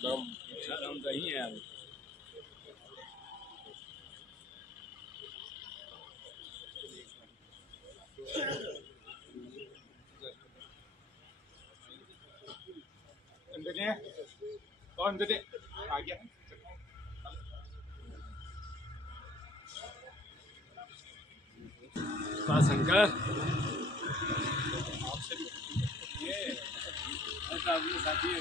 सलाम नहीं है यार। अंदर है कौन अंदर है आ गया शंकर साथी है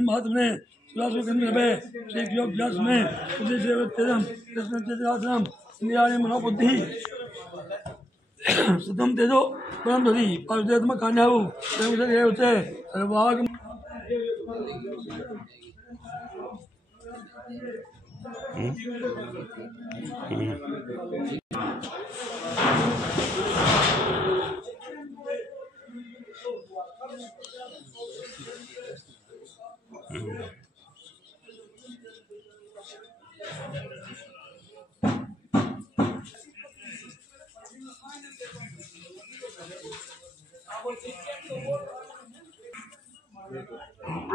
महात्मने मनोबुद्धि सुतम तेजो परम ध्वनि पार्श्वेत्म कान्याहु सर्वाग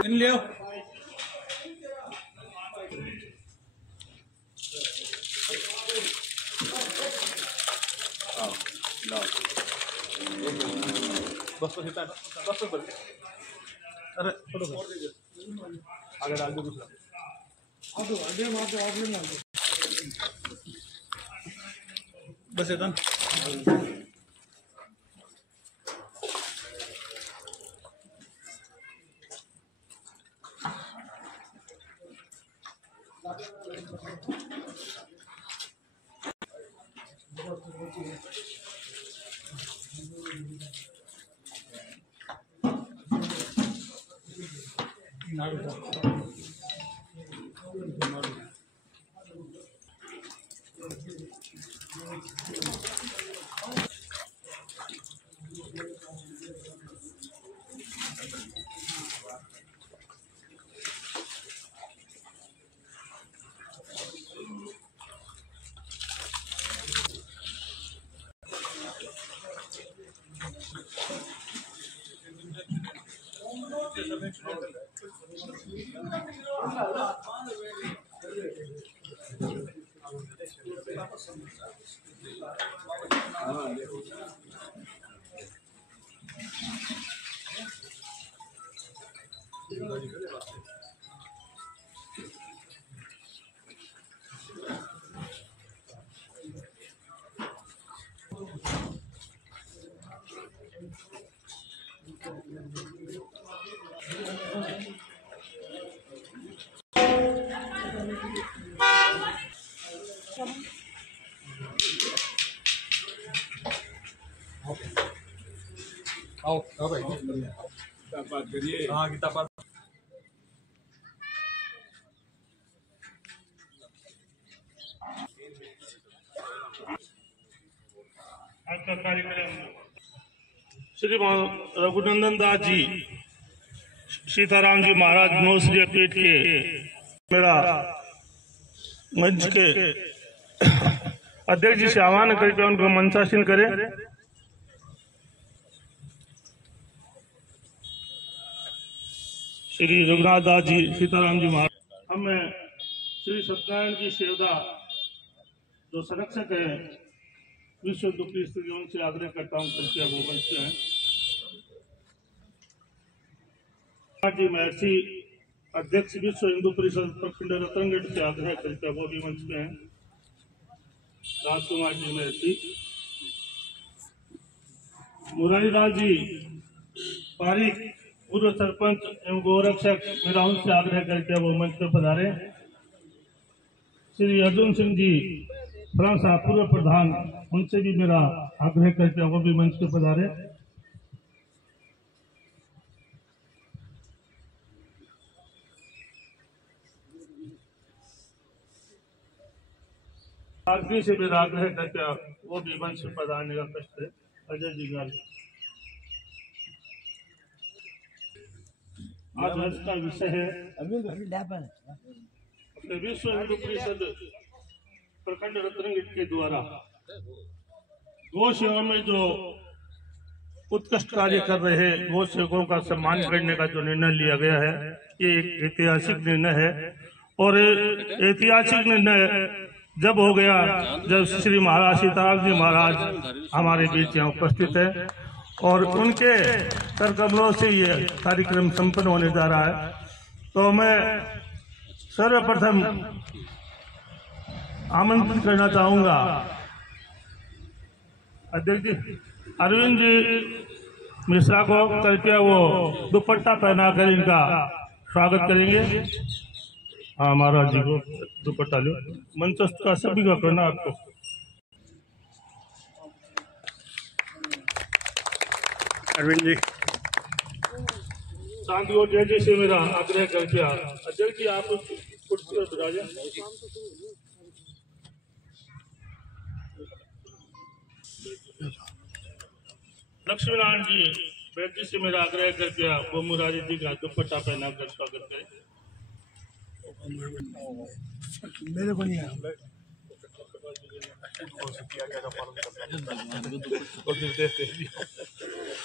इन लियो बस अरे आगे डाल दो दूसरा बस इतना आओ भाई बात करिए। हाँ किताब आज का कार्यक्रम श्री रघुनंदन दास जी सीताराम जी महाराज नौश्री पीठ के मेरा मंच के अध्यक्ष जी से आह्वान करके उनको मंचासीन करें। श्री रघुनाथ दास जी सीताराम जी महाराज हमें श्री सत्यनारायण जी सेवदा जो संरक्षक है विश्व दुखी स्थितियों से आग्रह करता हूँ कृपया वो मंच पे हैं। जी महर्षि अध्यक्ष विश्व हिंदू परिषद प्रखंड रतनगढ़ से आग्रह कृपया वो भी मंच पे हैं। राजकुमार जी महर्षि मुरारी लाल जी पारिक पूर्व सरपंच एवं गोरक्षक मेरा उनसे आग्रह करके वो मंच पे पधारे। श्री अर्जुन सिंह जी फ्रांसा पूर्व प्रधान उनसे भी मेरा आग्रह करके वो भी मंच पे पधारे। आदमी से मेरा आग्रह करके वो भी मंच पे पधारने का कष्ट है। अजय जी गाल आज हर्ष का विषय है अपने विश्व हिंदू परिषद प्रखंड रत्नगिरी के द्वारा गौ सेवा में जो उत्कृष्ट कार्य कर रहे हैं गौ सेवकों का सम्मान करने का जो निर्णय लिया गया है, ये एक ऐतिहासिक निर्णय है। और ऐतिहासिक निर्णय जब हो गया जब श्री महाराज सीताराम जी महाराज हमारे बीच यहाँ उपस्थित है और उनके करकमलों से ये कार्यक्रम संपन्न होने जा रहा है। तो मैं सर्वप्रथम आमंत्रित करना चाहूंगा अध्यक्ष जी अरविंद जी मिश्रा को, कृपया वो दुपट्टा पहनाकर इनका स्वागत करेंगे। हाँ, महाराज जी को दुपट्टा लो, मंचस्थ का सभी का करना आपको। अरविंद जी शांति और जय जय से मेरा आग्रह करके अध्यक्ष जी आप कुर्सी पर बिठा जाए। लक्ष्मीनारायण जी बैठ जी से मेरा आग्रह करके गोमुरारी जी का दुपट्टा पहना कर स्वागत करें। मेरे को नहीं आया।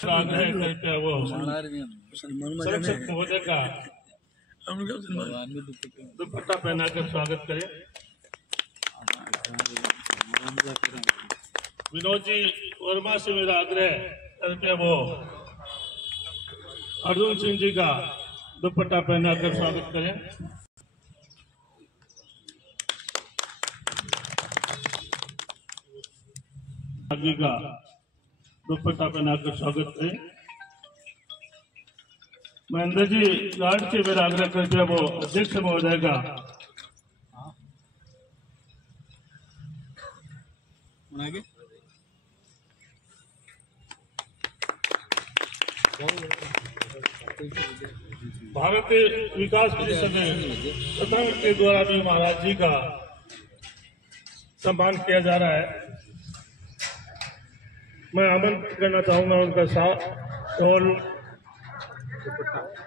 आग्रह करके वो संरक्षक महोदय का दुपट्टा पहना कर स्वागत करें। विनोद जी वर्मा से मेरा आग्रह करके वो अर्जुन सिंह जी का दुपट्टा पहना कर स्वागत करें। जी का दुपट्टा पहनाकर स्वागत करें। महेंद्र जी लाड से मेरा आग्रह करके वो अध्यक्ष महोदय का भारतीय विकास परिषद के द्वारा भी महाराज जी का सम्मान किया जा रहा है। मैं आमंत्रित करना चाहूंगा उनका साथ और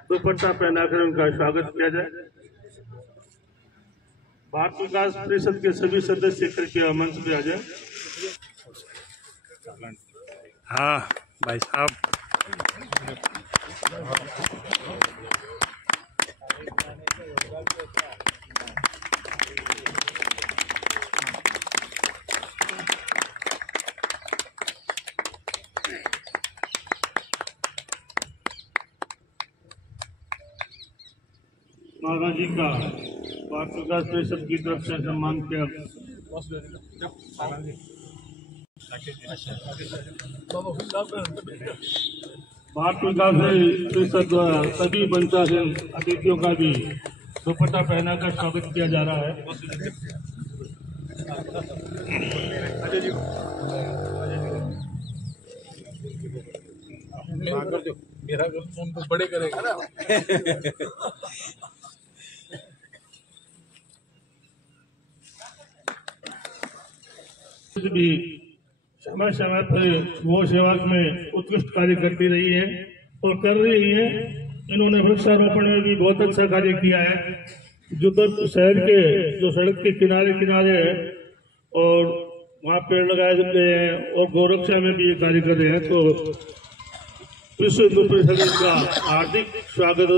दुपट्टा पहनाकर उनका स्वागत किया जाए। भारतीय विकास परिषद के सभी सदस्य कृपया मंच पे आ जाए। हाँ भाई साहब, महाराज जी का भारतीय विकास परिषद की तरफ से सम्मान किया। भारतीय विकास परिषद द्वारा सभी वंचासीन अतिथियों का भी दुपट्टा पहनाकर स्वागत किया जा रहा है। मेरा फोन तो बड़े करेगा ना। भी समय समय पर गौ सेवा में उत्कृष्ट कार्य करती रही है और कर रही है। इन्होंने वृक्षारोपण में भी बहुत अच्छा कार्य किया है। जो तो शहर के जो सड़क के किनारे किनारे है और वहाँ पेड़ लगाए जाते हैं और गौरक्षा में भी ये कार्य कर रहे हैं। तो विश्व हिंदू परिषद का हार्दिक स्वागत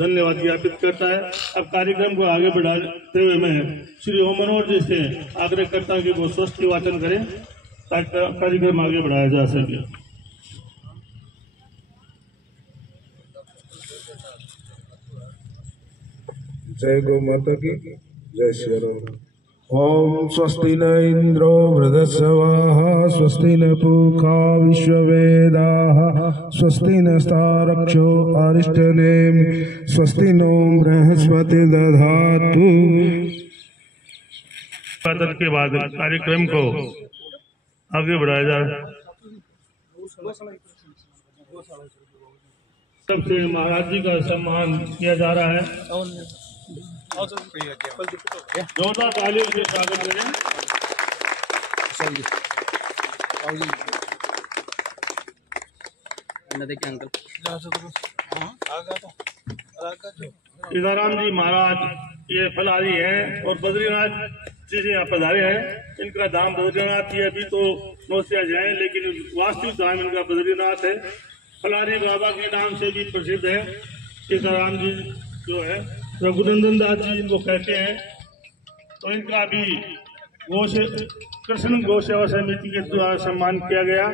धन्यवाद ज्ञापित करता है। अब कार्यक्रम को आगे बढ़ाते हुए मैं श्री ओम मनोहर जी से आग्रह करता हूँ कि वो स्वस्ति वाचन करें ताकि कार्यक्रम आगे बढ़ाया जा सके। जय गौ माता की जय श्री राम। ओम स्वस्ति न इंद्रो वृधस्वाः स्वस्ति न पूषा विश्ववेदाः स्वस्ति नस्तारक्षो अरिष्टनेमि स्वस्ति नो बृहस्पति दधातु। के बाद कार्यक्रम को आगे बढ़ाया जा रहा है। सबसे महाराज जी का सम्मान किया जा रहा है। जोरदार तालियों से स्वागत करें। देखिए अंकल सीताराम जी महाराज ये फलारी हैं और बद्रीनाथ जी से यहाँ पधारे हैं। इनका धाम बद्रीनाथ ही अभी तो नौसिया जाए, लेकिन वास्तविक धाम इनका बद्रीनाथ है। फलारी बाबा के नाम से भी प्रसिद्ध है। सीताराम जी जो है रघुनंदन दास जी इनको कहते हैं। तो इनका भी कृष्ण गौ सेवा समिति के द्वारा सम्मान किया गया।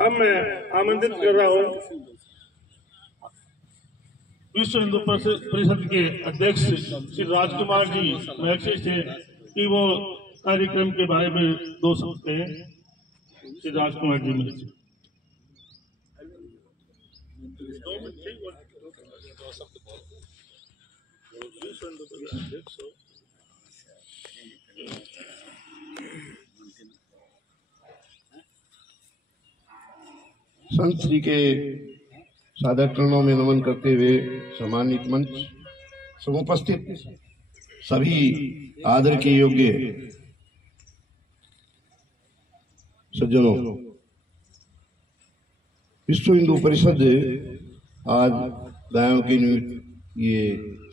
अब मैं आमंत्रित कर रहा हूँ विश्व हिंदू परिषद के अध्यक्ष श्री राजकुमार जी महर्षि से कि वो कार्यक्रम के बारे में 2 शब्द कहें। श्री राजकुमार जी महर्षि। संत श्री के सादर चरणों में नमन करते हुए सम्मानित मंच, समुपस्थित सभी आदर के योग्य सज्जनों, विश्व हिंदू परिषद आज गायों के ये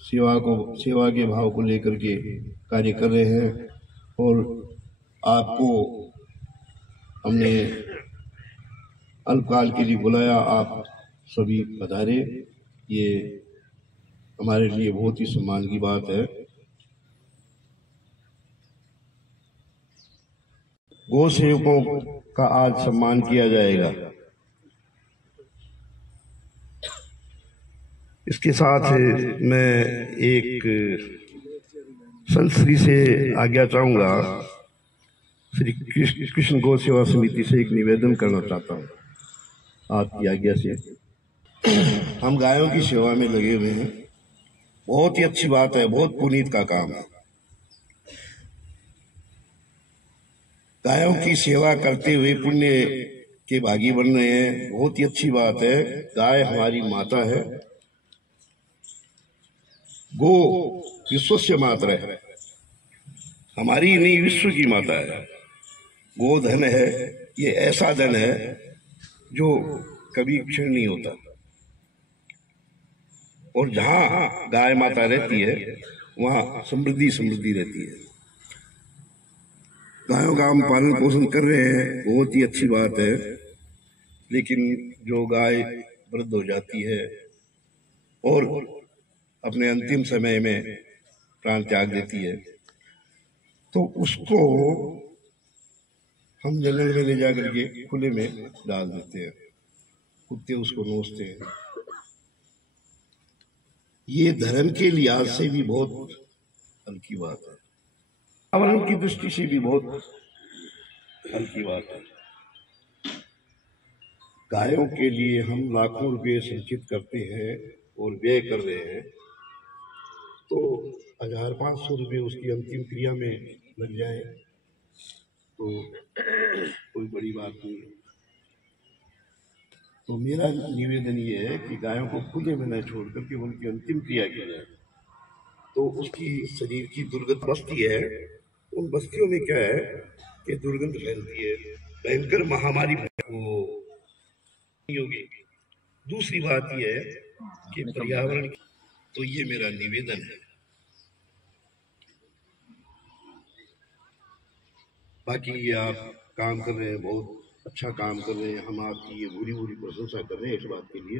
सेवा के भाव को लेकर के कार्य कर रहे हैं और आपको हमने अल्पकाल के लिए बुलाया। आप सभी पधारे, ये हमारे लिए बहुत ही सम्मान की बात है। गौ सेवकों का आज सम्मान किया जाएगा। इसके साथ मैं एक संत श्री से आज्ञा चाहूंगा। श्री कृष्ण गौ सेवा समिति से एक निवेदन करना चाहता हूं आपकी आज्ञा से। हम गायों की सेवा में लगे हुए हैं, बहुत ही अच्छी बात है, बहुत पुनीत का काम है। गायों की सेवा करते हुए पुण्य के भागी बन रहे हैं, बहुत ही अच्छी बात है। गाय हमारी माता है, गो विश्वस्य मातृ है, हमारी नहीं विश्व की माता है। गो धन है, ये ऐसा धन है जो कभी क्षीण नहीं होता। और जहां गाय माता रहती है वहां समृद्धि समृद्धि रहती है। गायों का हम पालन पोषण कर रहे हैं, बहुत ही अच्छी बात है। लेकिन जो गाय वृद्ध हो जाती है और अपने अंतिम समय में प्राण त्याग देती है, तो उसको हम जंगल में ले जाकर के खुले में डाल देते हैं, कुत्ते उसको नोचते हैं। ये धर्म के लिहाज से भी बहुत हल्की बात है, पर्यावरण की दृष्टि से भी बहुत हल्की बात है। गायों के लिए हम लाखों रुपए संचित करते हैं और व्यय कर रहे हैं, तो 1500 रुपये उसकी अंतिम क्रिया में लग जाए तो कोई बड़ी बात नहीं है। तो मेरा निवेदन ये है कि गायों को खुले में न छोड़ करके उनकी अंतिम क्रिया की जाए। तो उसकी शरीर की दुर्गंध बस्ती है, उन बस्तियों में क्या है कि दुर्गंध फैलती है, भयंकर महामारी होगी। दूसरी बात यह है कि पर्यावरण, तो ये मेरा निवेदन है। बाकी ये आप काम कर रहे हैं, बहुत अच्छा काम कर रहे हैं, हम आपकी ये पूरी पूरी प्रशंसा कर रहे हैं। इस बात के लिए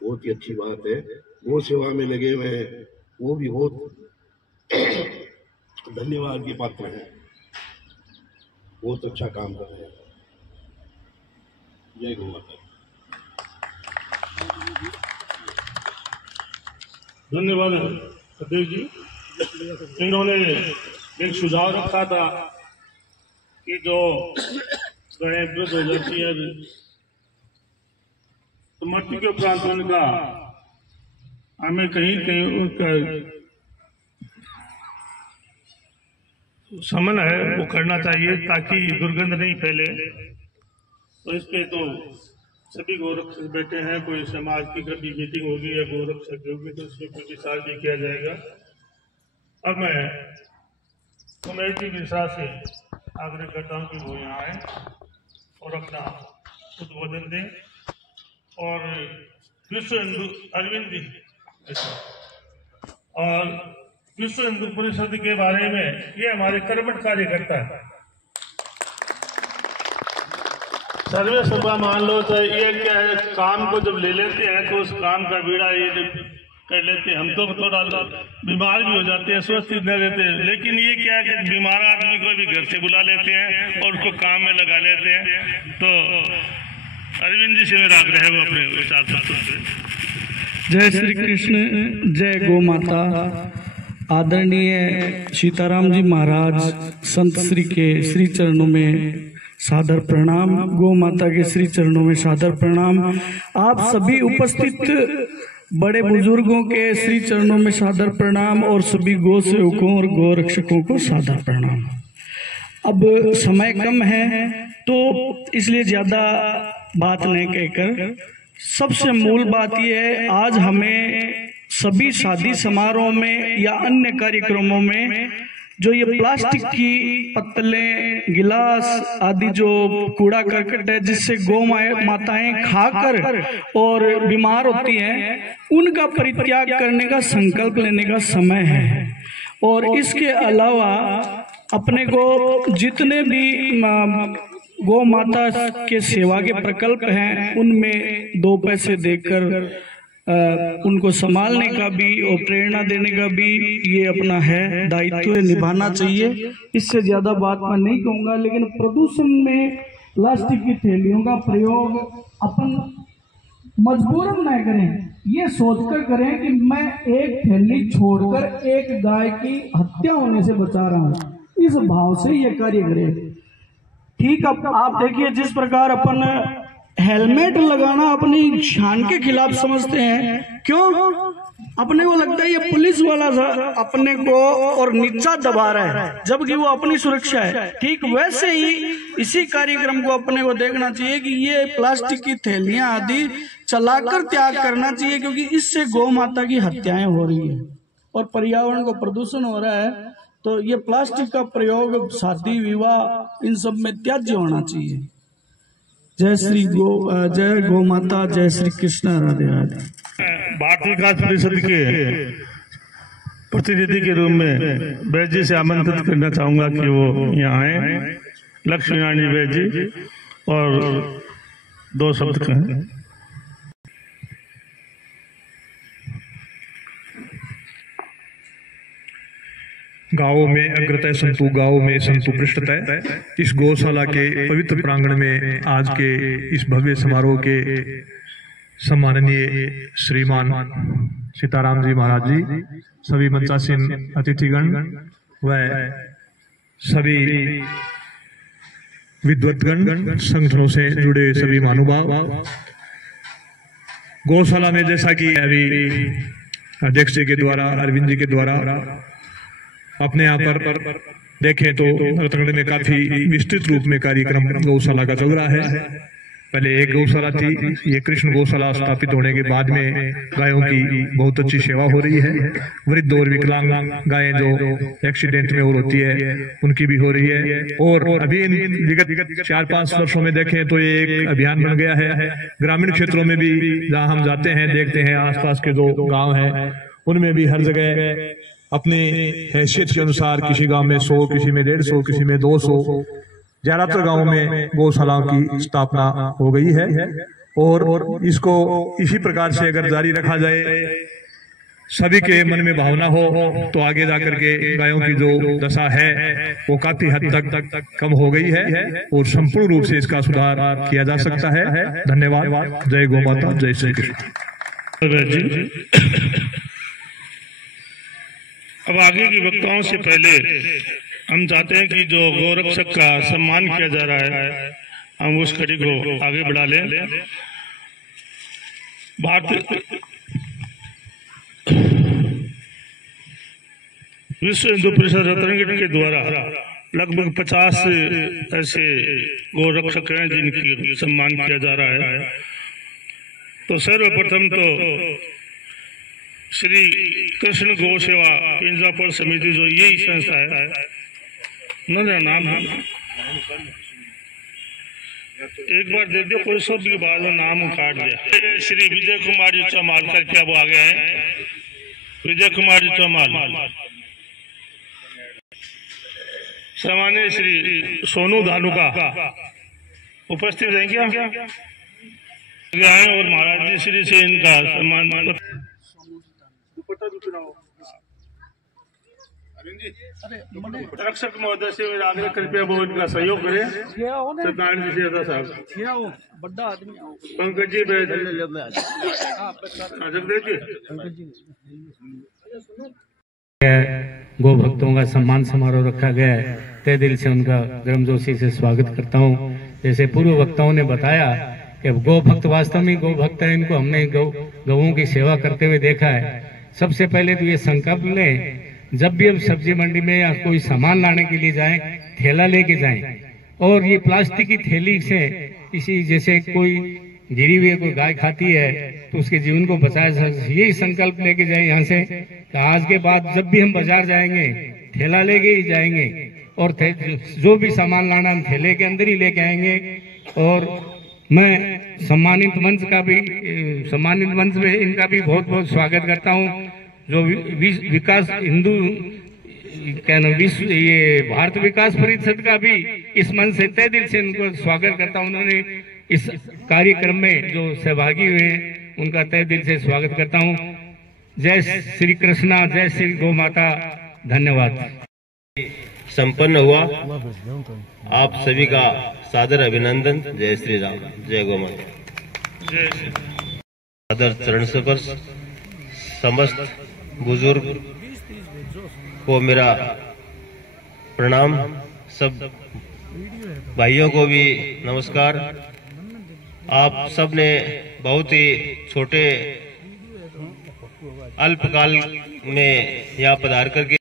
बहुत ही अच्छी बात है। गौ सेवा में लगे हुए हैं, वो भी बहुत धन्यवाद के पात्र हैं, बहुत अच्छा काम कर रहे हैं। जय गौ माता। धन्यवाद अध्यक्ष जी। इन्होंने एक सुझाव रखा था कि जो गाय वृद्ध हो जाती है तो मृत्यु के उपरांत उनका हमें कहीं कहीं उनका समन है वो करना चाहिए ताकि दुर्गंध नहीं फैले। तो इस पे तो सभी गौरक्षक बैठे हैं, कोई समाज की कभी मीटिंग होगी या गौरक्षक होगी तो उसमें कुछ विचार भी किया जाएगा। अब मैं कमेटी के हिसाब से आग्रह करता हूँ कि वो यहाँ आए और अपना उद्बोधन दें। और विश्व हिंदू अरविंद जी और विश्व हिंदू परिषद के बारे में ये हमारे कर्मठ कार्यकर्ता है। सर्वे सभा मान लो तो ये क्या है, काम को जब ले लेते हैं तो उस काम का बीड़ा ये कर लेते हैं। हम तो थोड़ा बीमार भी हो जाते हैं, स्वस्थ नहीं रहते हैं, लेकिन ये क्या है कि बीमार आदमी को भी घर से बुला लेते हैं और उसको काम में लगा लेते हैं। तो अरविंद जी से मेरा आग्रह है वो अपने विचार से। जय श्री कृष्ण, जय गौ माता। आदरणीय सीताराम जी महाराज संत श्री के श्री चरणों में सादर प्रणाम, गौ माता के श्री चरणों में सादर प्रणाम। आप सभी उपस्थित बड़े बुजुर्गों के श्री चरणों में सादर प्रणाम और सभी गौ सेवकों और गौ रक्षकों को सादर प्रणाम। अब समय कम है तो इसलिए ज्यादा बात नहीं कहकर सबसे मूल बात यह है, आज हमें सभी शादी समारोह में या अन्य कार्यक्रमों में जो ये प्लास्टिक की पत्तलें, गिलास आदि जो कूड़ा करकट है जिससे गौ माताएं खाकर और बीमार होती हैं, उनका परित्याग करने का संकल्प लेने का समय है। और इसके अलावा अपने को जितने भी गौ माता के सेवा के प्रकल्प हैं उनमें 2 पैसे देकर उनको संभालने का भी और प्रेरणा देने का भी ये अपना है दायित्व निभाना चाहिए। इससे ज्यादा बात मैं नहीं कहूँगा, लेकिन प्रदूषण में प्लास्टिक की थैलियों का प्रयोग अपन मजबूरन न करें, ये सोचकर करें कि मैं एक थैली छोड़कर एक गाय की हत्या होने से बचा रहा हूँ, इस भाव से ये कार्य करें। ठीक, अब आप देखिए जिस प्रकार अपन हेलमेट लगाना अपनी शान के खिलाफ समझते हैं, क्यों? अपने को लगता है ये पुलिस वाला अपने को और नीचा दबा रहा है, जबकि वो अपनी सुरक्षा है। ठीक वैसे ही इसी कार्यक्रम को अपने को देखना चाहिए कि ये प्लास्टिक की थैलियां आदि चलाकर त्याग करना चाहिए, क्योंकि इससे गौ माता की हत्याएं हो रही है और पर्यावरण को प्रदूषण हो रहा है। तो ये प्लास्टिक का प्रयोग शादी विवाह इन सब में त्याज्य होना चाहिए। जय गौ माता, जय श्री कृष्ण, राधे राधे। भारतीय खाद्य परिषद के प्रतिनिधि के रूप में वैद्य जी से आमंत्रित करना चाहूंगा कि वो यहाँ आए, लक्ष्मी रानी वैद्य जी, और 2 शब्द कहें। गाँव में अग्रतः संतु, गाँव में संतु पृष्ठतः। इस गौशाला के पवित्र प्रांगण में आज के इस भव्य समारोह के सम्माननीय श्रीमान सीताराम जी महाराज जी, सभी मंचासीन अतिथिगण व सभी विद्वत्गण, संगठनों से जुड़े सभी महानुभाव, गौशाला में जैसा कि अभी अध्यक्ष जी के द्वारा, अरविंद जी के द्वारा अपने यहाँ पर देखें तो नरतगढ़ में काफी विस्तृत रूप में कार्यक्रम गौशाला का चल रहा है। पहले एक गौशाला थी, ये कृष्ण गौशाला स्थापित होने के बाद में गायों की बहुत अच्छी सेवा हो रही है। वृद्ध और विकलांग गायें जो एक्सीडेंट में और होती है उनकी भी हो रही है। और अभी विगत 4-5 वर्षों में देखें तो ये एक अभियान बन गया है। ग्रामीण क्षेत्रों में भी जहाँ हम जाते हैं देखते हैं आसपास के जो गाँव हैं उनमें भी हर जगह अपनी हैसियत के अनुसार किसी गांव में 100, किसी में 150, किसी में 200, ज्यादातर गांवों में गौशालाओं की स्थापना हो गई है। और इसको इसी प्रकार से अगर जारी रखा जाए, सभी के मन में भावना हो तो आगे जाकर के गायों की जो दशा है वो काफी हद तक कम हो गई है और संपूर्ण रूप से इसका सुधार किया जा सकता है। धन्यवाद। जय गौ माता, जय श्री कृष्ण। अब आगे की वक्ताओं से पहले हम चाहते हैं कि जो गौरक्षक का सम्मान किया जा रहा है हम उस कड़ी को आगे बढ़ा लें। विश्व हिंदू परिषद रतनगढ़ के द्वारा लगभग 50 ऐसे गौरक्षक हैं जिनकी सम्मान किया जा रहा है। तो सर्वप्रथम तो श्री कृष्ण गौ सेवा पिंजरापुर समिति जो यही संस्था है, उन्होंने नाम है एक बार दे दिया, कोई शब्द के बाद नाम काट दिया। श्री विजय कुमार जी चमालकर क्या वो आ गए हैं, विजय कुमार जी चौहान, सम्मानीय श्री सोनू धानुका उपस्थित हैं क्या और महाराज जी श्री से इनका सम्मान। रक्षक महोदय से मेरा आग्रह कृपया वो इनका सहयोग करें। सत्यनारायण जी से साहब, बड़ा आदमी पंकज जी, गो भक्तों का सम्मान समारोह रखा गया है। तहे दिल से उनका गर्मजोशी से स्वागत करता हूँ। जैसे पूर्व वक्ताओं ने बताया कि गौ भक्त वास्तव में गौ भक्त है, इनको हमने गौओं की सेवा करते हुए देखा है। सबसे पहले तो ये संकल्प लें, जब भी हम सब्जी मंडी में या कोई सामान लाने के लिए जाएं, थैला लेके जाएं और ये प्लास्टिक की थैली से किसी जैसे कोई गिरी हुई कोई गाय खाती है तो उसके जीवन को बचाया जा सकता। यही संकल्प लेके जाए यहाँ से, तो आज के बाद जब भी हम बाजार जाएंगे थैला लेके ही जाएंगे और जो भी सामान लाना हम थैले के अंदर ही लेके आएंगे। और मैं सम्मानित मंच में इनका भी बहुत बहुत स्वागत करता हूँ। जो विकास हिंदू विश्व ये भारत विकास परिषद का भी इस मंच से तहे दिल से उनको स्वागत करता हूँ। उन्होंने इस कार्यक्रम में जो सहभागी हुए उनका तहे दिल से स्वागत करता हूँ। जय श्री कृष्णा, जय श्री गौ माता, धन्यवाद। संपन्न हुआ, आप सभी का सादर अभिनंदन। जय श्री राम, जय गौ माता। सादर चरण स्पर्श। समस्त बुजुर्ग को मेरा प्रणाम, सब भाइयों को भी नमस्कार। आप सब ने बहुत ही छोटे अल्पकाल में यहाँ पधार करके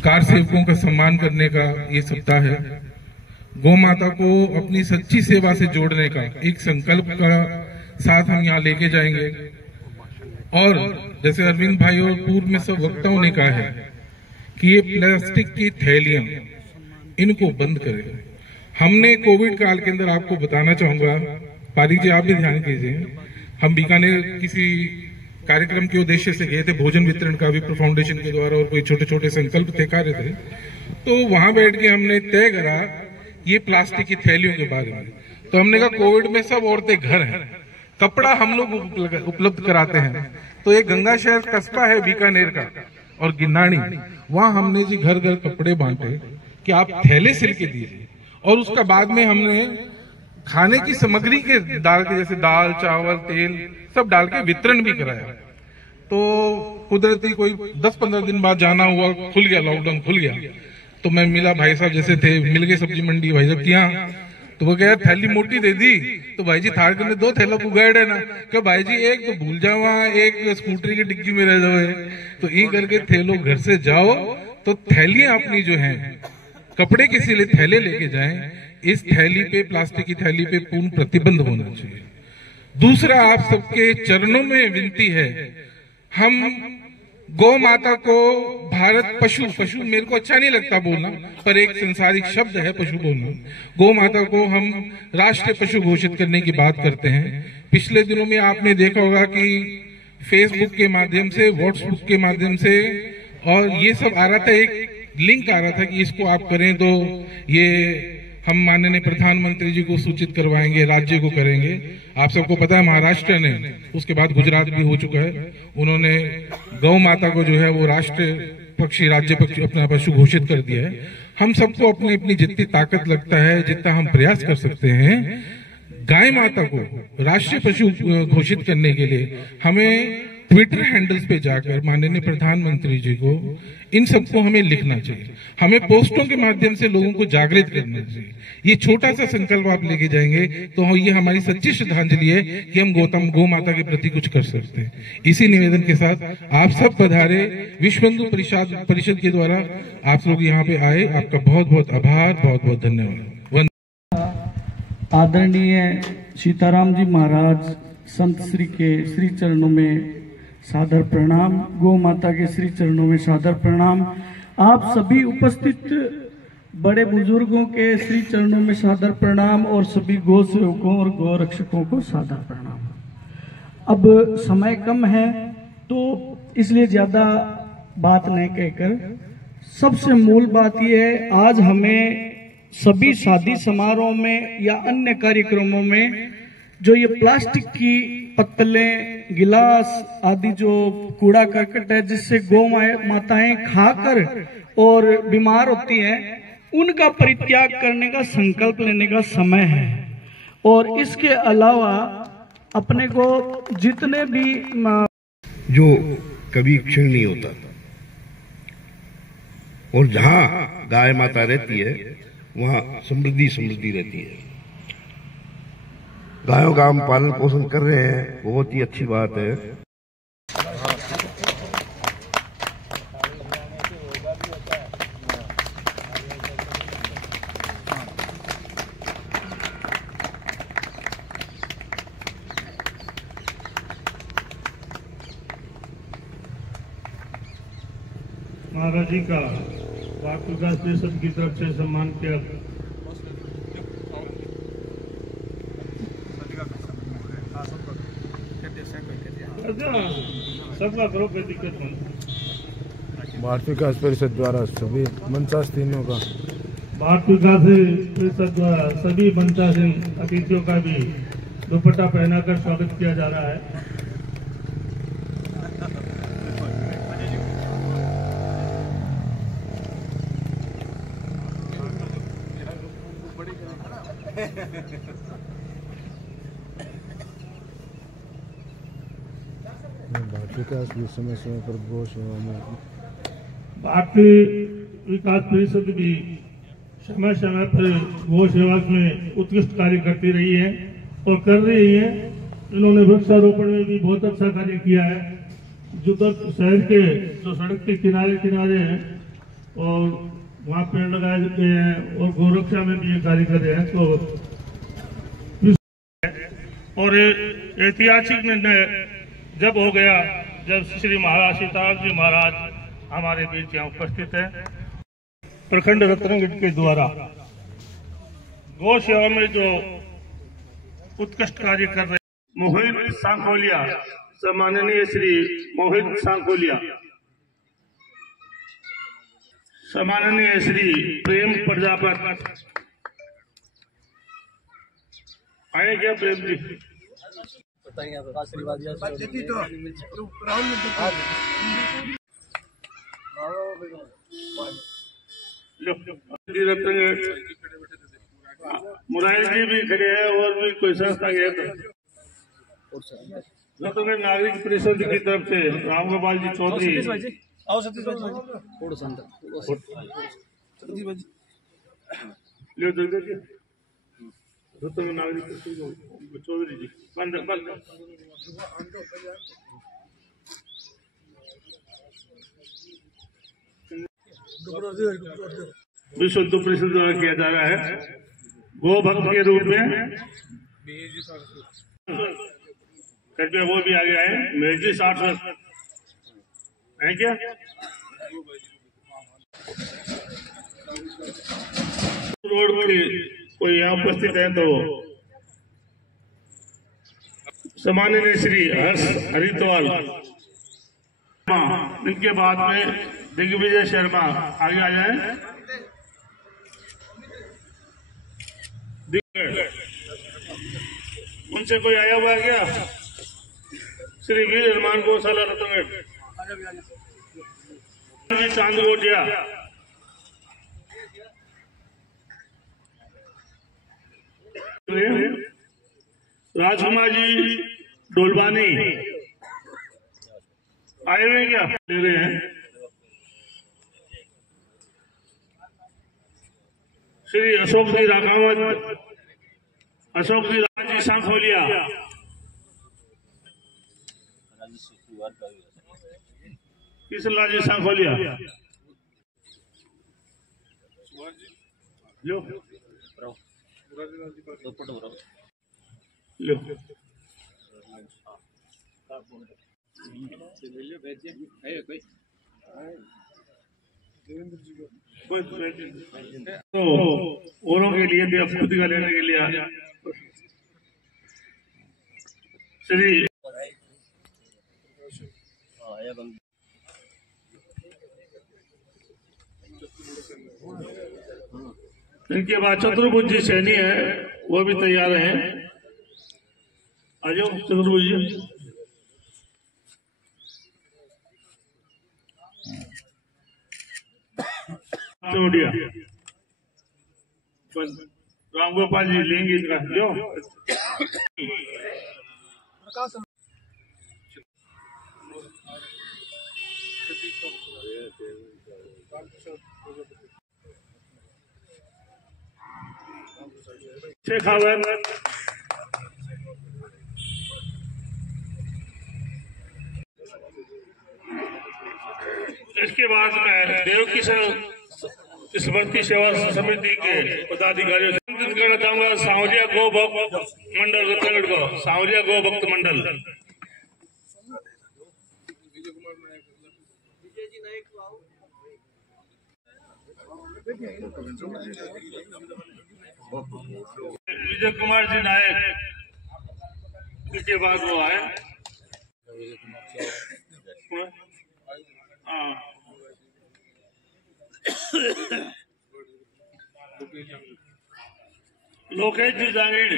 कार सेवकों का सम्मान करने का ये सप्ताह है। गौ माता को अपनी सच्ची सेवा से जोड़ने का एक संकल्प का साथ हम यहाँ लेके जाएंगे। और जैसे अरविंद भाई और पूर्व में सब वक्ताओं ने कहा है कि ये प्लास्टिक की थैलियां इनको बंद करें। हमने कोविड काल के अंदर आपको बताना चाहूंगा, पारिक जी आप भी ध्यान कीजिए, हम बीकानेर किसी कार्यक्रम के उद्देश्य से गए थे, भोजन वितरण का विप्र फाउंडेशन के द्वारा, और कोई छोटे छोटे संकल्प तय कार्य थे। तो वहां बैठ के हमने तय करा ये प्लास्टिक की थैलियों के बारे में। तो हमने कहा कोविड में सब औरतें घर हैं, कपड़ा हम लोग उपलब्ध कराते हैं। तो एक गंगा शहर कस्बा है बीकानेर का और गिन्नाणी, वहां हमने जी घर घर कपड़े बांटे कि आप थैले सिल के दीजिए। और उसका बाद में हमने खाने की सामग्री के डाल के, जैसे दाल चावल तेल सब डाल के वितरण भी कराया। तो कुदरती कोई 10-15 दिन बाद जाना हुआ, खुल गया, लॉकडाउन खुल गया। तो मैं मिला, भाई साहब जैसे थे, मिल गए सब्जी मंडी भाई साहब यहाँ। तो वो कह थैली मोटी दे दी, तो भाई जी थार करने 2 थैला पुगाड़ है ना, क्या भाई जी एक तो भूल जाओ, वहां एक स्कूटरी की डिग्गी में रह जाओ। तो ये करके थैलो घर से जाओ तो थैलियां अपनी जो हैं कपड़े के सिले थैले लेके जाएं। इस थैली पे, प्लास्टिक की थैली पे पूर्ण प्रतिबंध होना चाहिए। दूसरा, आप सबके चरणों में विनती है, हम गौ माता को भारत पशु मेरे को अच्छा नहीं लगता बोलना, पर एक संसारिक शब्द है पशु बोलना। गौ माता को हम राष्ट्रीय पशु घोषित करने की बात करते हैं। पिछले दिनों में आपने देखा होगा कि फेसबुक के माध्यम से, व्हाट्सएप के माध्यम से, और ये सब आ रहा था, एक लिंक आ रहा था कि इसको आप करें तो ये हम माननीय प्रधानमंत्री जी को सूचित करवाएंगे, राज्य को करेंगे। आप सबको पता है महाराष्ट्र ने, उसके बाद गुजरात भी हो चुका है, उन्होंने गौ माता को जो है वो राष्ट्रीय पक्षी, राज्य पक्षी, अपना पशु घोषित कर दिया है। हम सबको अपनी अपनी जितनी ताकत लगता है, जितना हम प्रयास कर सकते हैं, गाय माता को राष्ट्रीय पशु घोषित करने के लिए हमें ट्विटर हैंडल्स पे जाकर माननीय प्रधानमंत्री जी को, इन सबको हमें लिखना चाहिए। हमें पोस्टों के माध्यम से लोगों को जागृत करना चाहिए। ये छोटा सा संकल्प आप लेके जाएंगे तो ये हमारी सच्ची श्रद्धांजलि है कि हम गौ माता के प्रति कुछ कर सकते हैं। इसी निवेदन के साथ आप सब पधारे, विश्व हिंदू परिषद के द्वारा आप लोग यहाँ पे आए, आपका बहुत बहुत आभार, बहुत बहुत धन्यवाद। आदरणीय सीताराम जी महाराज संत श्री के श्री चरणों में सादर प्रणाम, गौ माता के श्री चरणों में सादर प्रणाम। आप सभी उपस्थित बड़े बुजुर्गों के श्री चरणों में सादर प्रणाम और सभी गौ सेवकों और गौ रक्षकों को सादर प्रणाम। अब समय कम है तो इसलिए ज्यादा बात नहीं कहकर सबसे मूल बात यह है, आज हमें सभी शादी समारोह में या अन्य कार्यक्रमों में जो ये प्लास्टिक की पत्तलें, गिलास आदि जो कूड़ा करकट है जिससे गौ माताएं खाकर और बीमार होती हैं, उनका परित्याग करने का संकल्प लेने का समय है। और इसके अलावा अपने को जितने भी जो कभी क्षीण नहीं होता, और जहां गाय माता रहती है वहां समृद्धि समृद्धि रहती है। गायों का हम पालन पोषण कर रहे हैं, बहुत ही अच्छी बात है। महाराज जी का वाक विकास परिषद की तरफ से सम्मान किया। सबका करो, कोई दिक्कत नहीं। भारत विकास परिषद द्वारा सभी मंचासीनों का भारत विकास परिषद द्वारा सभी मंचासीन अतिथियों का भी दुपट्टा पहनाकर स्वागत किया जा रहा है। भारत विकास भी समय समय पर गौ सेवा में भारतीय विकास परिषद भी समय समय पर गौ सेवा में उत्कृष्ट कार्य करती रही है और कर रही है। इन्होंने वृक्षारोपण में भी बहुत अच्छा कार्य किया है। जो शहर के जो सड़क के किनारे किनारे हैं और वहाँ पेड़ लगाए गए हैं और गोरक्षा में भी ये कार्य कर रहे हैं। तो और ऐतिहासिक निर्णय जब हो गया, जब श्री महाराज सीताराम जी महाराज हमारे बीच यहाँ उपस्थित हैं, प्रखंड रत्नगढ़ के द्वारा गौ सेवा में जो उत्कृष्ट कार्य कर रहे मोहित सांकोलिया, सम्माननीय श्री मोहित सांकोलिया, सम्माननीय श्री प्रेम प्रजापत, आए क्या प्रेम जी? मुरारी जी भी खड़े हैं और भी कोई संस्था गए तो रत्नगढ़ नागरिक परिषद की तरफ से राम गोपाल जी चौधरी, रत्नगढ़ नागरिक परिषद चौधरी जी बंद विश्व हिंदू परिषद द्वारा किया जा रहा है। गो भक्त के रूप में कृपया वो भी आगे आए। मेजी 60 है क्या? रोड पे कोई यहाँ उपस्थित है तो सम्माननीय श्री हर्ष हरिद्वार, इनके बाद में दिग्विजय शर्मा आगे आ जाए। उनसे कोई आया हुआ है क्या? श्री वीर हनुमान गौशाला रत्नगढ़ जी, चांद गोटिया, राजकुमार जी डोलवानी आए हुए क्या? ले रहे हैं। श्री अशोक जी राखावत, अशोक जी राजी सांखोलिया, किशन जी सांखोलिया, लो लो तो औरों के लिए भी खुद का लेने के लिए श्री इनके बाद चतुर्भुज जी सैनी है, वो भी तैयार हैं। आ जाओ चतुर्भुज जी। राम गोपाल जी लेंगे इनका जो शेखावत इसके बाद मैं देव की स्मृति सेवा समिति के पदाधिकारियों से आमंत्रित करना चाहूंगा सांवरिया गो भक्त मंडल रतनगढ़ को, सांवरिया गो भक्त मंडल। विजय कुमार जी नायक, इसके बाद वो आए। लोकेश जी जांगीड़,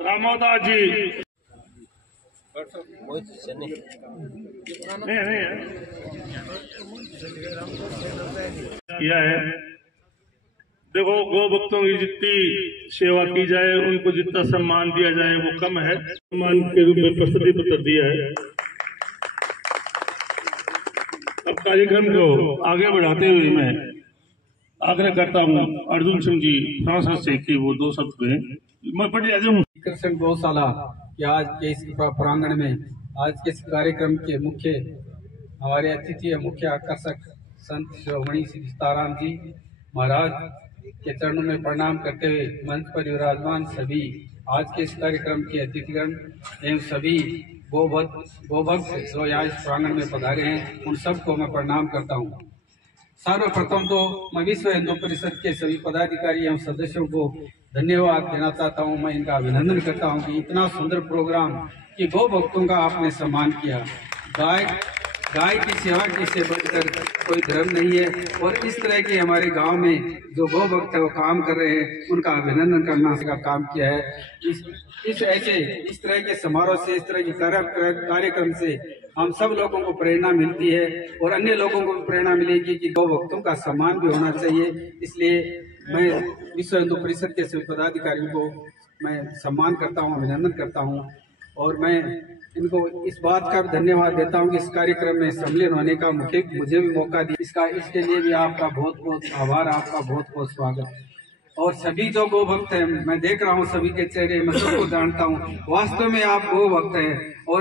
रामोदास जी किया है। देखो गो भक्तों की जितनी सेवा की जाए, उनको जितना सम्मान दिया जाए वो कम है। सम्मान के रूप में प्रसिद्धि पत्र दिया है। अब कार्यक्रम को आगे बढ़ाते हुए मैं आग्रह करता हूँ अर्जुन सिंह जी सांसद से कि वो 2 शब्द में मैं पढ़ जाऊँ। कृष्ण गौशाला के आज के इस प्रांगण में आज के इस कार्यक्रम के मुख्य हमारे अतिथि मुख्य आकर्षक संत शिरोमणि श्री सीताराम जी महाराज के चरणों में प्रणाम करते हुए मंच पर विराजमान सभी आज के इस कार्यक्रम के अतिथिगण एवं सभी गोभक्त जो यहाँ इस प्रांगण में पधारे हैं, उन सबको मैं प्रणाम करता हूँ। सर्वप्रथम तो मैं विश्व हिंदू परिषद के सभी पदाधिकारी एवं सदस्यों को धन्यवाद देना चाहता हूं। मैं इनका अभिनंदन करता हूं कि इतना सुंदर प्रोग्राम कि गौ भक्तों का आपने सम्मान किया। गाय की सेवा की से बढ़कर कोई धर्म नहीं है और इस तरह के हमारे गांव में जो गौ भक्त है वो काम कर रहे हैं, उनका अभिनंदन करना का काम किया है। इस तरह के समारोह से, इस तरह के कार्यक्रम से हम सब लोगों को प्रेरणा मिलती है और अन्य लोगों को भी प्रेरणा मिलेगी कि गौ भक्तों का सम्मान भी होना चाहिए। इसलिए मैं विश्व हिंदू परिषद के सभी पदाधिकारियों को मैं सम्मान करता हूं, अभिनंदन करता हूं और मैं इनको इस बात का भी धन्यवाद देता हूं कि इस कार्यक्रम में सम्मिलित होने का मुझे भी मौका दिया। इसके लिए भी आपका बहुत बहुत आभार, आपका बहुत बहुत स्वागत। और सभी जो गौ भक्त हैं, मैं देख रहा हूँ सभी के चेहरे, मैं सबको जानता हूँ, वास्तव में आप गौ भक्त हैं। और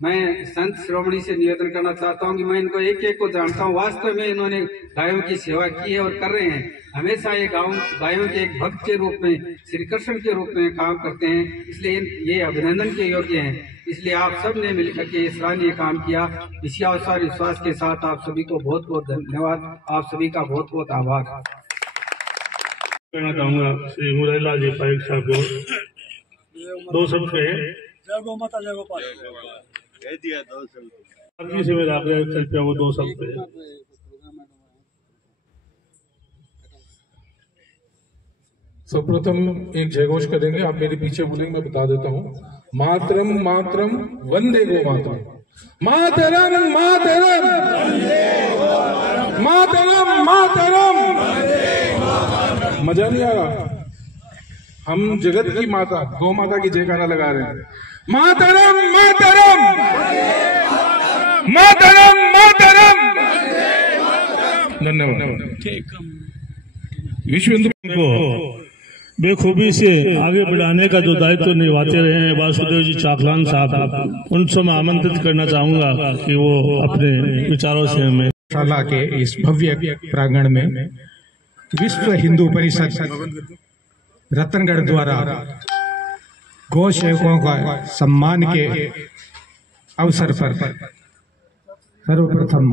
मैं संत शिरोमणि से निवेदन करना चाहता हूं कि मैं इनको एक एक को जानता हूं। वास्तव में इन्होंने गायों की सेवा की है और कर रहे हैं। हमेशा ये गायों के एक भक्त के रूप में, श्री कृष्ण के रूप में काम करते हैं, इसलिए ये अभिनंदन के योग्य हैं। इसलिए आप सब ने मिलकर के सराहनीय काम किया। इसी अवसर विश्वास के साथ आप सभी को बहुत बहुत धन्यवाद, आप सभी का बहुत बहुत आभार कहना चाहूंगा। श्री मुरैला जी पाइक साहब को 2 शब्द कहे। जय गौ माता, जय गोपाल कह दिया। 2 शब्द से मेरा आग्रह चलते हैं, वो 2 शब्द सर्वप्रथम एक जयघोष करेंगे। आप मेरे पीछे बोलेंगे, मैं बता देता हूँ। मातरम मातरम वंदे गो मातरम, मातरम मातरम मातरम मातरम। मजा नहीं आ रहा? हम जगत की माता गौ माता की जयकारा लगा रहे हैं। मातरम मातरम मातरम मातरम। धन्यवाद। विश्व हिंदू को बेखूबी से आगे बढ़ाने का जो दायित्व निभाते रहे हैं वासुदेव जी चाकलान साहब, उनसे मैं आमंत्रित करना चाहूंगा कि वो अपने विचारों से हमें शाला के इस भव्य प्रांगण में विश्व हिंदू परिषद रतनगढ़ द्वारा गौ सेवकों का सम्मान के अवसर पर सर्वप्रथम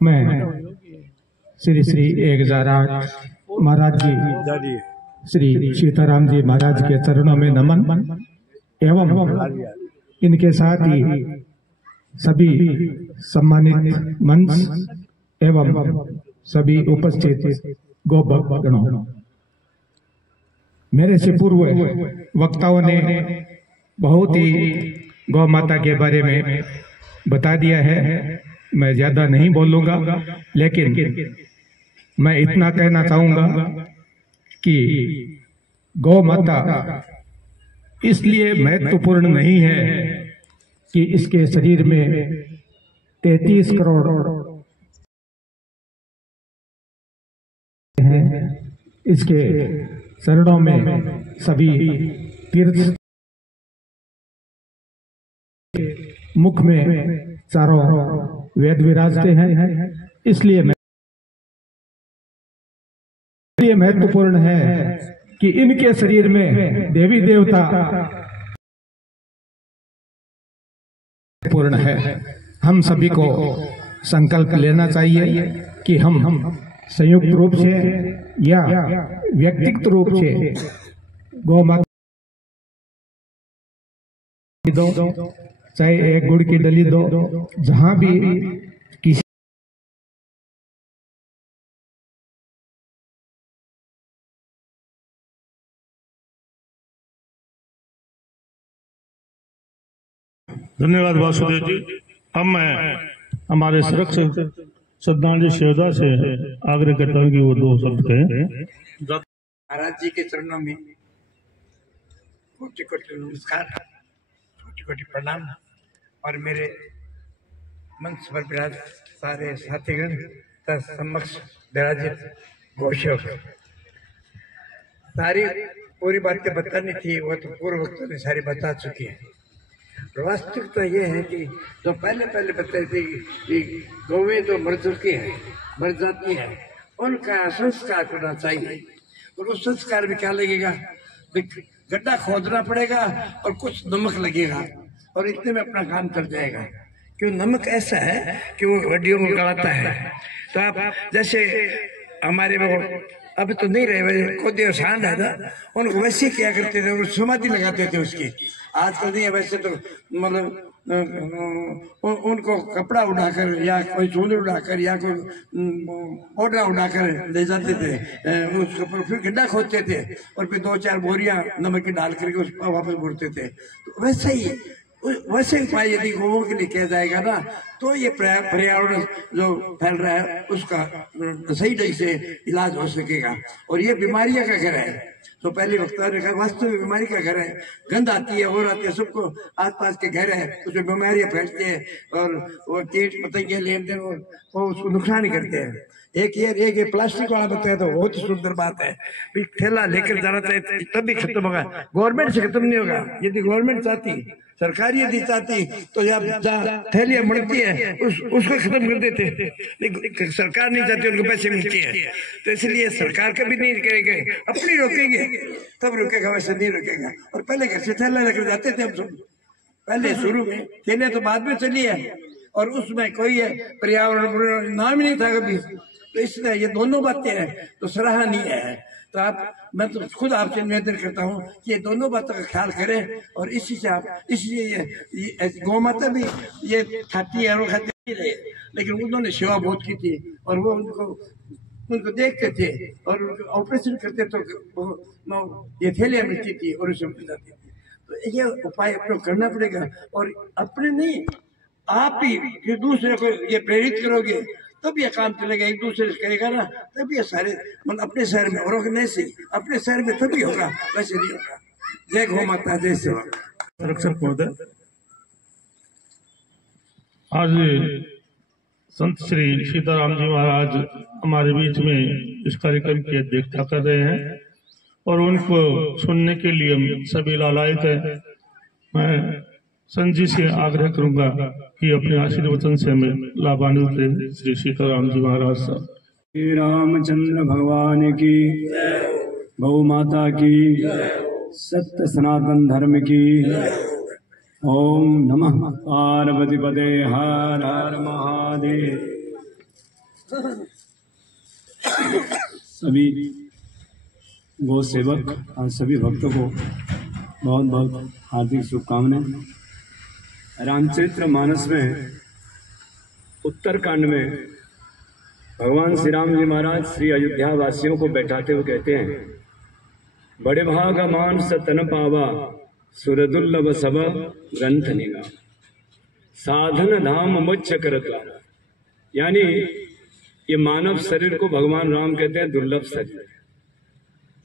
मैं श्री श्री 1008 महाराज जी श्री सीताराम जी महाराज के चरणों में नमन एवं इनके साथ ही सभी सम्मानित मंच एवं सभी उपस्थित गौभक्तगणों, मेरे से पूर्व वक्ताओं ने बहुत ही गौ माता के बारे में बता दिया है। मैं ज्यादा नहीं बोलूंगा, लेकिन मैं इतना कहना चाहूंगा कि गौ माता इसलिए महत्वपूर्ण नहीं है कि इसके शरीर में 33 करोड़ हैं, इसके चरणों में सभी तीर्थ, मुख में चारों वेद विराजते हैं, इसलिए महत्वपूर्ण है कि इनके शरीर में देवी देवता पूर्ण है। हम सभी को संकल्प लेना चाहिए कि हम संयुक्त रूप से या व्यक्तिगत रूप से गौ माता दो, चाहे एक गुड़ की डली दो, जहां भी किसी धन्यवाद वासुदेव जी। अब मैं हमारे सुरक्षित श्रद्धांजलि सेवा से आग्रह करता हूँ कि वो 2 शब्द कहें। महाराज जी के चरणों में कोटि कोटि नमस्कार, कोटि कोटि प्रणाम। और मेरे मंच पर विराज सारे साथीगण तथा समक्ष विराजित घोषक, सारी पूरी बातें बतानी थी वो तो पूर्व वक्तों ने सारी बता चुकी है। वास्तविकता ये है कि जो पहले बताई थी कि गौवें जो मर चुकी हैं, मर जाती हैं, उनका संस्कार करना चाहिए। और उस संस्कार में क्या लगेगा, गड्ढा खोदना पड़ेगा और कुछ नमक लगेगा और इतने में अपना काम कर जाएगा। क्यों, नमक ऐसा है कि वो हड्डियों को गलाता है। तो आप जैसे हमारे वो अब तो नहीं रहे, खोदे और सांड है ना, उनको वैसे किया करते थे और समाधि लगाते थे उसकी। आजकल नहीं है वैसे, तो मतलब उनको कपड़ा उड़ाकर या कोई चूल्हे उड़ाकर या कोई ओढ़ना उड़ाकर ले जाते थे, उसको फिर गड्ढा खोदते थे और फिर 2-4 बोरियां नमक की डाल करके उस पर वापस बुड़ते थे। तो वैसे उपाय यदि गौओं के लिए किया जाएगा ना, तो ये पर्यावरण जो फैल रहा है उसका सही ढंग से इलाज हो सकेगा। और ये बीमारियां का घर है, तो पहले वक्ता ने कहा वास्तव में बीमारी का घर है। गंध आती है और आती है, सबको आसपास के घर है, उसमें बीमारियां फैलती है और वो कीट पतंगे लेन देन वो उसको नुकसान ही करते हैं। एक ये प्लास्टिक वाला बताया तो बहुत ही सुंदर बात है। ठेला लेकर जाना चाहिए तभी खत्म होगा, गवर्नमेंट से खत्म नहीं होगा। यदि गवर्नमेंट चाहती, सरकार यदि चाहती तो जहाँ थैलियां बढ़ती है उसको खत्म कर देते, लेकिन सरकार नहीं चाहती, उनको पैसे मिलते हैं। तो इसलिए सरकार कभी नहीं करेंगे, अपनी रोकेंगे तब रुकेगा, वैसे नहीं रुकेगा। और पहले घर से थैला लेकर जाते थे हम सब, पहले शुरू में, थैले तो बाद में चली है और उसमें कोई पर्यावरण नाम ही नहीं था कभी। तो इसलिए ये दोनों बातें हैं तो सराहनीय है। तो मैं तो खुद आपसे निवेदन करता हूँ कि ये दोनों बातों का ख्याल करें और इसी से आप, इसलिए गौ माता भी ये खाती है और खाती नहीं रहे, लेकिन उन्होंने सेवा बहुत की थी और वो उनको देखते थे और ऑपरेशन करते तो ये थैलियां मिलती थी और उसे मिल जाती थी। तो ये उपाय अपने करना पड़ेगा और अपने नहीं, आप ही फिर दूसरे को ये प्रेरित करोगे तब ये काम चलेगा। एक दूसरे से करेगा ना तब ये सारे, मतलब अपने शहर में और नहीं से अपने शहर में तभी होगा, वैसे नहीं होगा। जय गौ माता, जय सेवा। संरक्षक महोदय, आज संत श्री सीताराम जी महाराज हमारे बीच में इस कार्यक्रम की अध्यक्षता कर रहे हैं और उनको सुनने के लिए हम सभी लालायित हैं। मैं संत जी से आग्रह करूंगा कि अपने आशीर्वचन से हमें लाभान्वित हैं। श्री सीताराम जी महाराज साहब। श्री रामचंद्र भगवान की, गौ माता की, सत्य सनातन धर्म की, ओम नमः पार्वती पते हर हर महादेव। सभी गौ सेवक और सभी भक्तों को बहुत बहुत हार्दिक शुभकामनाएं। रामचरित्र मानस में उत्तरकांड में भगवान श्री राम जी महाराज श्री अयोध्या वासियों को बैठाते हुए कहते हैं, बड़े भाग मान सतन पावा सुरदुर्लभ सब ग्रंथ निगा साधन धाम मुच्छ कर द्वारा। यानी ये मानव शरीर को भगवान राम कहते हैं दुर्लभ शरीर।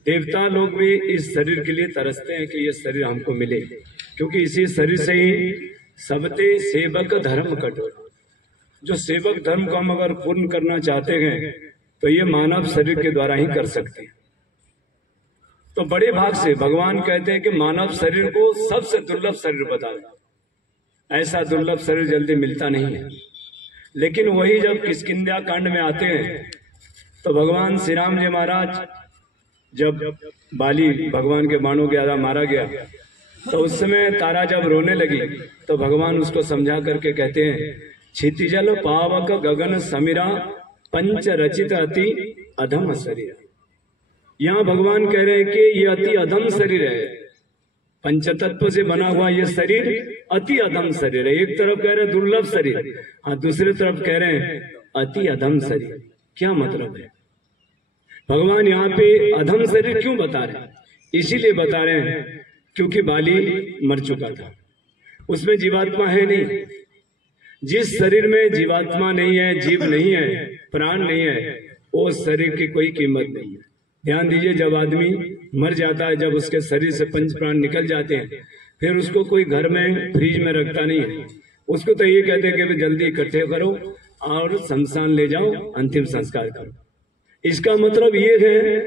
देवता लोग भी इस शरीर के लिए तरसते हैं कि ये शरीर हमको मिले, क्योंकि इसी शरीर से ही सबते सेवक धर्म कठोर। जो सेवक धर्म को हम अगर पूर्ण करना चाहते हैं तो ये मानव शरीर के द्वारा ही कर सकते हैं। तो बड़े भाग से भगवान कहते हैं कि मानव शरीर को सबसे दुर्लभ शरीर बता दें। ऐसा दुर्लभ शरीर जल्दी मिलता नहीं है। लेकिन वही जब किष्किंधा कांड में आते हैं तो भगवान श्री राम जी महाराज जब बाली भगवान के बाणों के द्वारा मारा गया तो उस समय तारा जब रोने लगी तो भगवान उसको समझा करके कहते हैं, क्षितिजल पावक गगन समीरा पंच रचित अति अधम शरीर। यहाँ भगवान कह रहे हैं कि ये अति अधम शरीर है, पंचतत्व से बना हुआ ये शरीर अति अधम शरीर है। एक तरफ कह रहे हैं दुर्लभ शरीर, हाँ दूसरी तरफ कह रहे हैं अति अधम शरीर। क्या मतलब है? भगवान यहाँ पे अधम शरीर क्यों बता रहे हैं? इसीलिए बता रहे हैं क्योंकि बाली मर चुका था, उसमें जीवात्मा है नहीं। जिस शरीर में जीवात्मा नहीं है, जीव नहीं है, प्राण नहीं है, वो शरीर की कोई कीमत नहीं है। ध्यान दीजिए, जब आदमी मर जाता है, जब उसके शरीर से पंच प्राण निकल जाते हैं, फिर उसको कोई घर में फ्रिज में रखता नहीं है। उसको तो ये कहते हैं कि जल्दी इकट्ठे करो और शमशान ले जाओ, अंतिम संस्कार करो। इसका मतलब ये है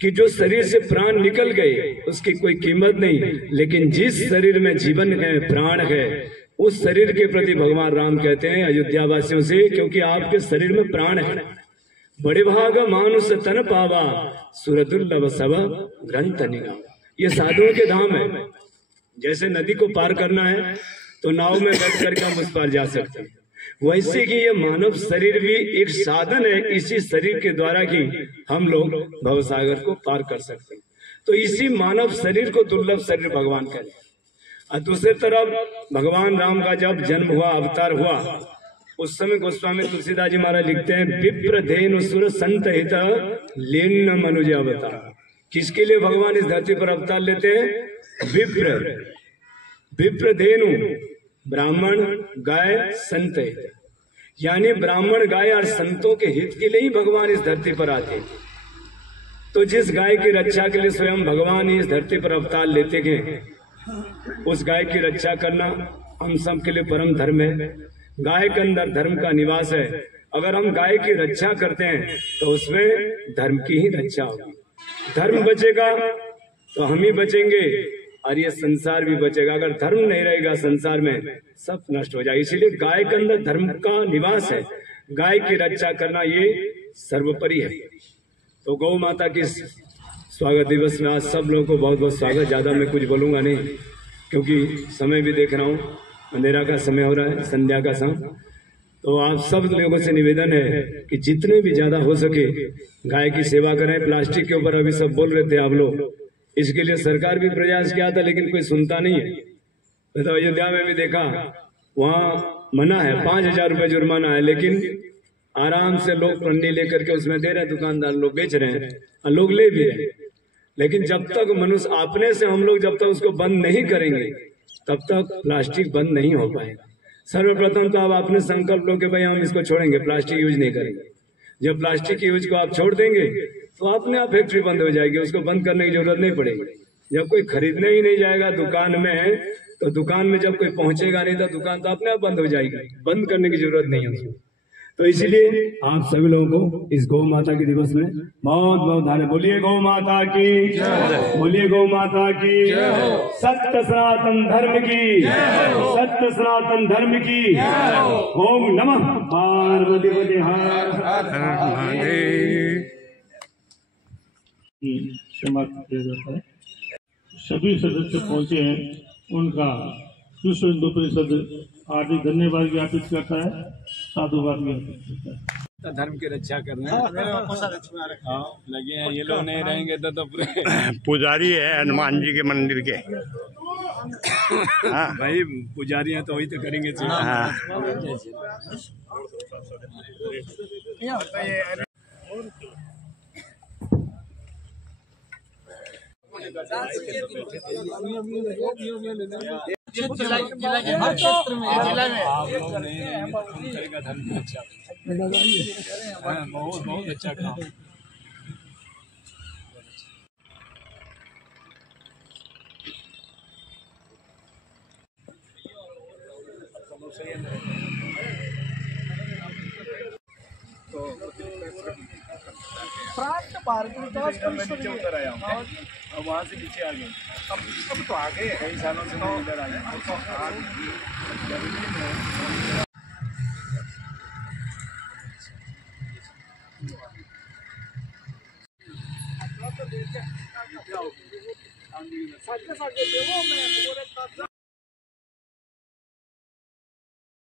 कि जो शरीर से प्राण निकल गए उसकी कोई कीमत नहीं, लेकिन जिस शरीर में जीवन है, प्राण है, उस शरीर के प्रति भगवान राम कहते हैं अयोध्या वासियों से, क्योंकि आपके शरीर में प्राण है। बड़े भाग मानुष तन पावा सुरदुर्लभ सब ग्रंथ निगा। ये साधुओं के धाम है। जैसे नदी को पार करना है तो नाव में बैठ करके हम उस पार जा सकते हैं, वैसे कि ये मानव शरीर भी एक साधन है। इसी शरीर के द्वारा ही हम लोग भवसागर को पार कर सकते हैं। तो इसी मानव शरीर को दुर्लभ शरीर भगवान कहते हैं। और दूसरी तरफ भगवान राम का जब जन्म हुआ, अवतार हुआ, उस समय गोस्वामी तुलसीदास जी महाराज लिखते हैं, विप्र धेनु सुर संत हित लीन मनुज अवतार। किसके लिए भगवान इस धरती पर अवतार लेते हैं? विप्र धेनु, ब्राह्मण, गाय, संत हित। यानी ब्राह्मण, गाय और संतों के हित के लिए ही भगवान इस धरती पर आते हैं। तो जिस गाय की रक्षा के लिए स्वयं भगवान इस धरती पर अवतार लेते गए, उस गाय की रक्षा करना हम सब के लिए परम धर्म है। गाय के अंदर धर्म का निवास है। अगर हम गाय की रक्षा करते हैं तो उसमें धर्म की ही रक्षा होगी। धर्म बचेगा तो हम ही बचेंगे और ये संसार भी बचेगा। अगर धर्म नहीं रहेगा संसार में, सब नष्ट हो जाएगा। इसीलिए गाय के अंदर धर्म का निवास है। गाय की रक्षा करना ये सर्वोपरि है। तो गौ माता की स्वागत दिवस में आज सब लोगों को बहुत बहुत स्वागत। ज्यादा मैं कुछ बोलूंगा नहीं, क्योंकि समय भी देख रहा हूँ, अंधेरा का समय हो रहा है, संध्या का समय। तो आप सब लोगों से निवेदन है कि जितने भी ज्यादा हो सके गाय की सेवा करें। प्लास्टिक के ऊपर अभी सब बोल रहे थे आप लोग, इसके लिए सरकार भी प्रयास किया था, लेकिन कोई सुनता नहीं है। तो अयोध्या में भी देखा, वहाँ मना है, 5,000 रुपये जुर्माना है, लेकिन आराम से लोग पन्नी लेकर के उसमें दे रहे हैं, दुकानदार लोग बेच रहे हैं और लोग ले भी रहे हैं। लेकिन जब तक मनुष्य अपने से हम लोग जब तक उसको बंद नहीं करेंगे तब तक प्लास्टिक बंद नहीं हो पाएगा। सर्वप्रथम तो आप अपने संकल्प लो कि भाई हम इसको छोड़ेंगे, प्लास्टिक यूज नहीं करेंगे। जब प्लास्टिक यूज को आप छोड़ देंगे तो अपने आप फैक्ट्री बंद हो जाएगी, उसको बंद करने की जरूरत नहीं पड़ेगी। जब कोई खरीदने ही नहीं जाएगा दुकान में, तो दुकान में जब कोई पहुंचेगा नहीं तो दुकान तो अपने आप बंद हो जाएगी। बंद करने की जरूरत नहीं है उसको। तो इसलिए आप सभी लोगों को इस गौ माता के दिवस में बहुत बहुत धन्यवाद। बोलिए गौ माता की, बोलिए गौ माता की, सत्य सनातन धर्म की, सत्य सनातन धर्म की। ओम नमः पार्वती पते हर महादेव। क्षमा किया जाता है। सभी सदस्य पहुंचे हैं, उनका विश्व हिंदू परिषद हार्दिक धन्यवाद ज्ञापित करता है, साधुवाद ज्ञापित करता है। धर्म की रक्षा करने लगे हैं ये लोग, नहीं रहेंगे तो पूरे पुजारी है हनुमान जी के मंदिर के। हाँ भाई पुजारी हैं तो वही तो करेंगे। हाँ। हर क्षेत्र में आप लोग नहीं रहेंगे तो कौन करेगा धर्म की रक्षा? बहुत अच्छा काम। प्राप्त भारत विकास परिषद नीचे उतर आया हूँ, अब वहाँ से नीचे आ गए। अब तो आ गए, कई सालों से मैं इधर आ गया।